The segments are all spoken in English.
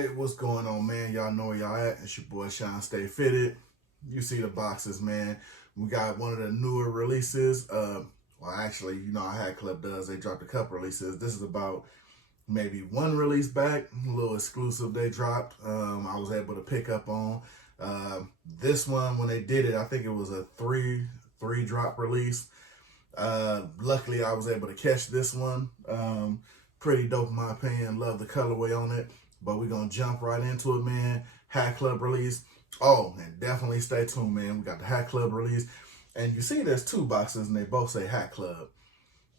Alright, what's going on, man? Y'all know where y'all at. It's your boy Shawn.Stay.Fitted. You see the boxes, man. We got one of the newer releases. Well, actually, you know how Hatclub does. They dropped a couple releases. This is about maybe one release back, a little exclusive they dropped. I was able to pick up on. This one, when they did it, I think it was a three drop release. Luckily, I was able to catch this one. Pretty dope in my opinion. Love the colorway on it. But we're going to jump right into it, man. Hatclub release. Oh, and definitely stay tuned, man. We got the Hatclub release. And you see there's two boxes, and they both say Hatclub.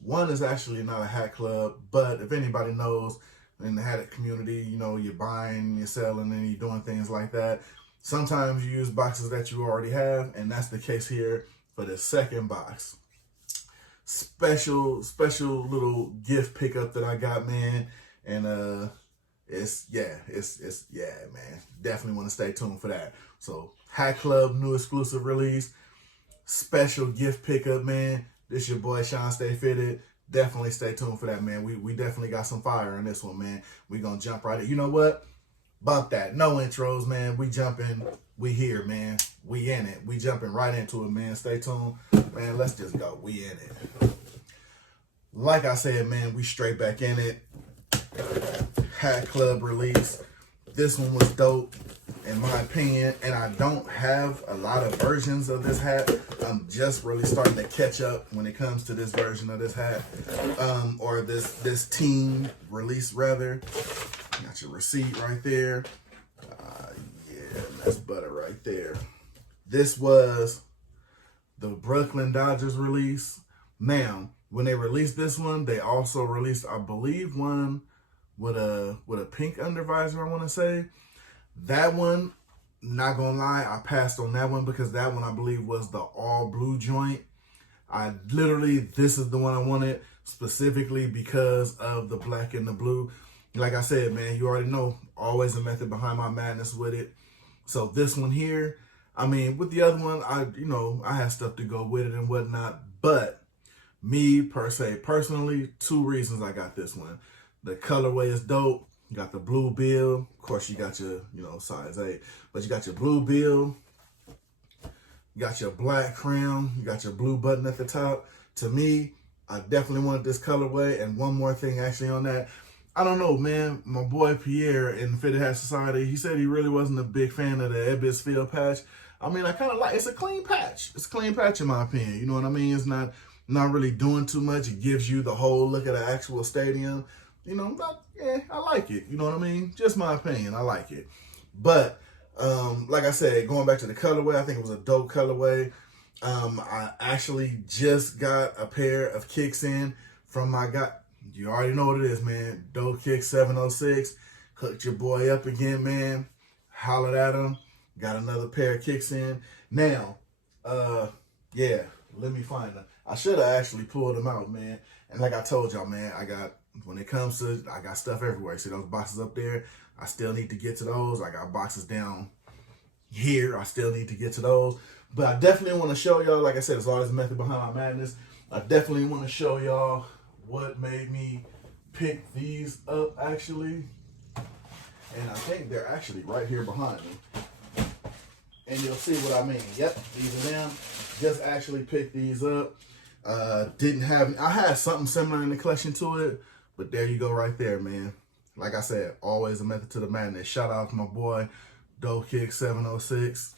One is actually not a Hatclub, but if anybody knows in the hat community, you know, you're buying, you're selling, and you're doing things like that. Sometimes you use boxes that you already have, and that's the case here for the second box. Special little gift pickup that I got, man. And it's man. Definitely want to stay tuned for that. So Hatclub new exclusive release, special gift pickup, man. This your boy Shawn.Stay.Fitted. Definitely stay tuned for that, man. We definitely got some fire in this one, man. We gonna jump right in. You know what? Bump that. No intros, man. We jumping. We here, man. We in it. We jumping right into it, man. Stay tuned, man. Let's just go. We in it. Like I said, man, we straight back in it. Hatclub release. This one was dope, in my opinion, and I don't have a lot of versions of this hat. I'm just really starting to catch up when it comes to this version of this hat, or this team release rather. Got your receipt right there. Yeah, that's butter right there. This was the Brooklyn Dodgers release. Now, when they released this one, they also released, I believe, one with a pink undervisor, I want to say. That one, not gonna lie, I passed on that one because that one, I believe, was the all blue joint. This is the one I wanted specifically because of the black and the blue. Like I said, man, you already know, always a method behind my madness with it. So this one here, I mean, with the other one, I had stuff to go with it and whatnot. But me, personally, two reasons I got this one. The colorway is dope. You got the blue bill. Of course, you got your, size 8. But you got your blue bill. You got your black crown. You got your blue button at the top. To me, I definitely wanted this colorway. And one more thing actually on that. I don't know, man. My boy Pierre in the Fitted Hat Society, he said he really wasn't a big fan of the Ebbets Field patch. I mean, I kind of like, it's a clean patch. It's a clean patch in my opinion. You know what I mean? It's not really doing too much. It gives you the whole look at the actual stadium. I like it. You know what I mean? Just my opinion. I like it. But, like I said, going back to the colorway, I think it was a dope colorway. I actually just got a pair of kicks in from my guy. You already know what it is, man. Dope Kick 706. Hooked your boy up again, man. Hollered at him. Got another pair of kicks in. Now, yeah, let me find them. I should have actually pulled them out, man. And like I told y'all, man, I got stuff everywhere. See those boxes up there? I still need to get to those. I got boxes down here. I still need to get to those. But I definitely want to show y'all, like I said, it's always a method behind my madness. I definitely want to show y'all what made me pick these up, actually. And I think they're actually right here behind me. And you'll see what I mean. Yep, these are them. Just actually picked these up. I had something similar in the collection to it, but there you go right there, man. Like I said, always a method to the madness. Shout out to my boy, Dope Kick 706.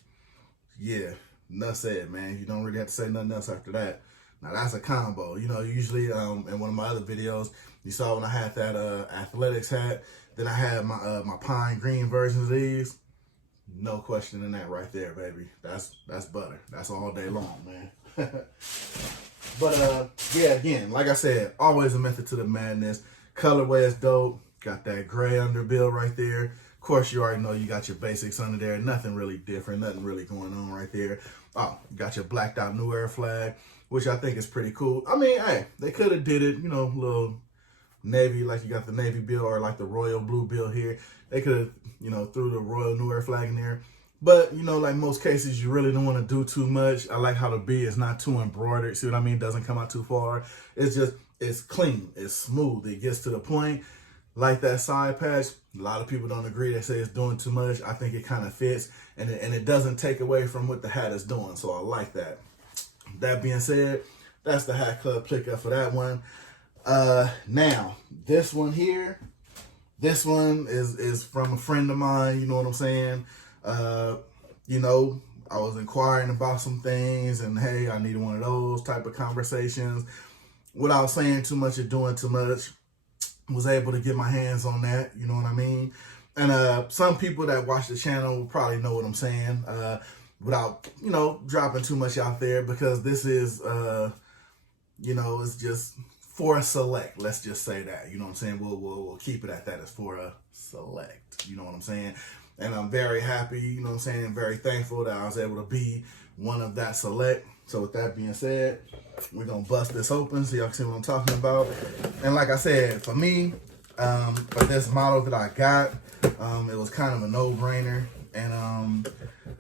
Yeah, enough said, man. You don't really have to say nothing else after that. Now that's a combo. Usually in one of my other videos, you saw when I had that athletics hat, then I had my pine green versions of these. No question in that right there, baby. That's butter. That's all day long, man. But yeah, again, like I said, always a method to the madness. Colorway is dope. Got that gray underbill right there. Of course, you already know you got your basics under there. Nothing really different. Nothing really going on right there. Oh, you got your blacked out New Era flag, which I think is pretty cool. I mean, hey, they could have did it, little navy, like you got the navy bill or like the royal blue bill here. They could have, threw the royal New Era flag in there. But, like most cases, you really don't want to do too much. I like how the B is not too embroidered. See what I mean? It doesn't come out too far. It's clean. It's smooth. It gets to the point. Like that side patch, a lot of people don't agree. They say it's doing too much. I think it kind of fits, and it doesn't take away from what the hat is doing. So I like that. That being said, that's the Hatclub pickup for that one. Now this one here, this one is from a friend of mine. You know what I'm saying? You know, I was inquiring about some things, and hey, I needed one of those type of conversations without saying too much or doing too much. Was able to get my hands on that, you know what I mean? And some people that watch the channel will probably know what I'm saying, without, you know, dropping too much out there, because this is, you know, it's just for a select. Let's just say that, you know what I'm saying? We'll keep it at that. It's for a select, you know what I'm saying? And I'm very happy, you know what I'm saying? Very thankful that I was able to be one of that select. So with that being said, we're going to bust this open so y'all can see what I'm talking about. And like I said, for me, for this model that I got, it was kind of a no-brainer. And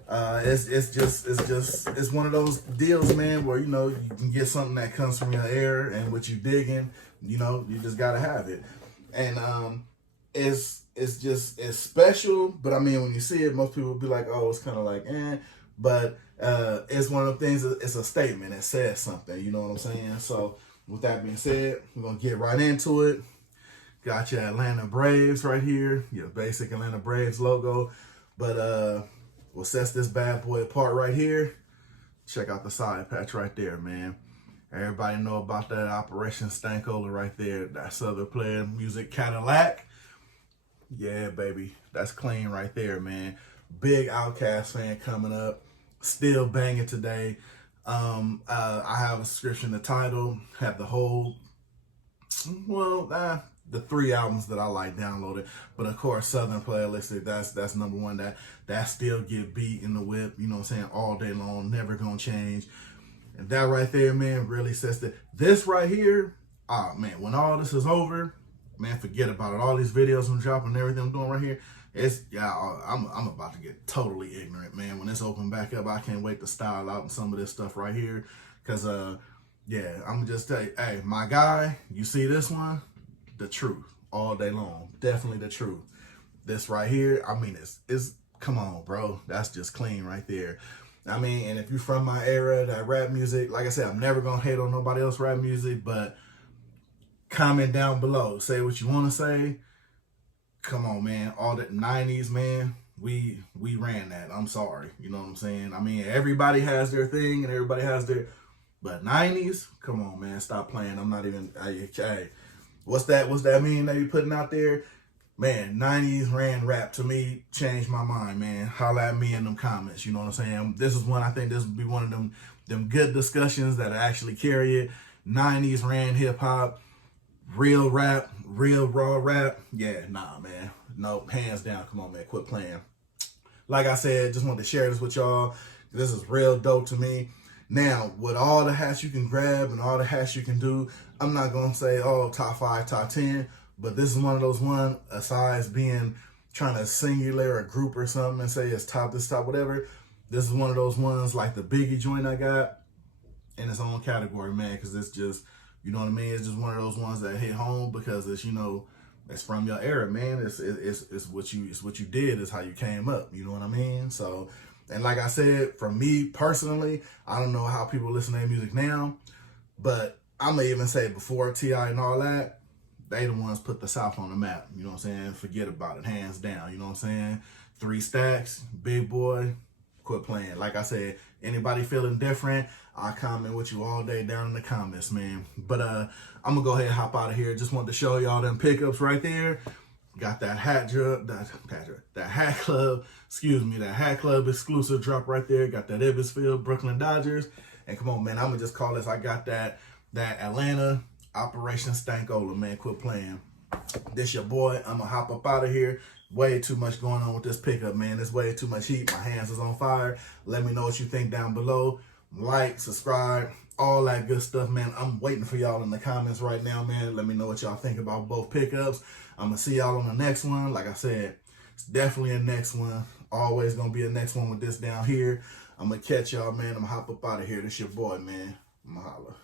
it's one of those deals, man, where, you know, you can get something that comes from your air and what you digging, you know, you just got to have it. And it's special, but I mean, when you see it, most people will be like, oh, it's kind of like, eh. But it's one of the things, it's a statement. It says something, you know what I'm saying? So with that being said, we're going to get right into it. Got your Atlanta Braves right here, your basic Atlanta Braves logo. But what sets this bad boy apart right here, check out the side patch right there, man. Everybody know about that Operation Stankola right there. That Southern Player Music Cadillac. Yeah, baby. That's clean right there, man. Big Outkast fan coming up. Still banging today. I have a subscription to Tidal. Have the whole, the 3 albums that I like downloaded. But of course, Southern Playlist, that's number one. That still get beat in the whip, you know what I'm saying, all day long. Never gonna change. And that right there, man, really sets the, this right here, man, when all this is over, man, forget about it. All these videos I'm dropping, everything I'm doing right here, I'm about to get totally ignorant, man. When it's open back up, I can't wait to style out some of this stuff right here. Cause yeah, I'm gonna just tell you, hey, my guy, you see this one? The truth all day long. Definitely the truth. This right here, I mean, it's come on, bro. That's just clean right there. I mean, and if you're from my era, that rap music, like I said, I'm never gonna hate on nobody else rap music, but comment down below. Say what you want to say. Come on, man. All that 90s, man, we ran that. I'm sorry. You know what I'm saying? I mean, everybody has their thing and everybody has their, but 90s, come on, man. Stop playing. I'm not even, hey, what's that meme that you putting out there? Man, 90s ran rap. To me, changed my mind, man. Holla at me in them comments. You know what I'm saying? This is one, I think this would be one of them good discussions that actually carry it. 90s ran hip hop. Real rap, real raw rap. Yeah, nah, man. No, hands down. Come on, man. Quit playing. Like I said, just wanted to share this with y'all. This is real dope to me. Now, with all the hats you can grab and all the hats you can do, I'm not going to say, oh, top 5, top 10. But this is one of those one, aside being trying to singular a group or something and say it's top, this top, whatever. This is one of those ones like the Biggie joint I got in its own category, man, because it's just, you know what I mean? It's just one of those ones that hit home because it's, you know, it's from your era, man. It's what you did, is how you came up. You know what I mean? So, and like I said, for me personally, I don't know how people listen to their music now, but I'm gonna even say before T.I. and all that, they the ones put the South on the map. You know what I'm saying? Forget about it, hands down. You know what I'm saying? 3 Stacks, Big Boy, quit playing. Like I said, anybody feeling different, I'll comment with you all day down in the comments, man. But I'm gonna go ahead and hop out of here. Just wanted to show y'all them pickups right there. Got that Hatclub, that Hatclub exclusive drop right there. Got that Ibbsfield Brooklyn Dodgers. And come on, man, I'm gonna just call this, I got that Atlanta Operation Stankola, man. Quit playing. This your boy. I'm gonna hop up out of here. Way too much going on with this pickup, man. There's way too much heat. My hands is on fire. Let me know what you think down below. Like, subscribe, all that good stuff, man. I'm waiting for y'all in the comments right now, man. Let me know what y'all think about both pickups. I'm gonna see y'all on the next one. Like I said, it's definitely a next one. Always gonna be a next one with this down here. I'm gonna catch y'all, man. I'm gonna hop up out of here. This your boy, man. I'm gonna holla.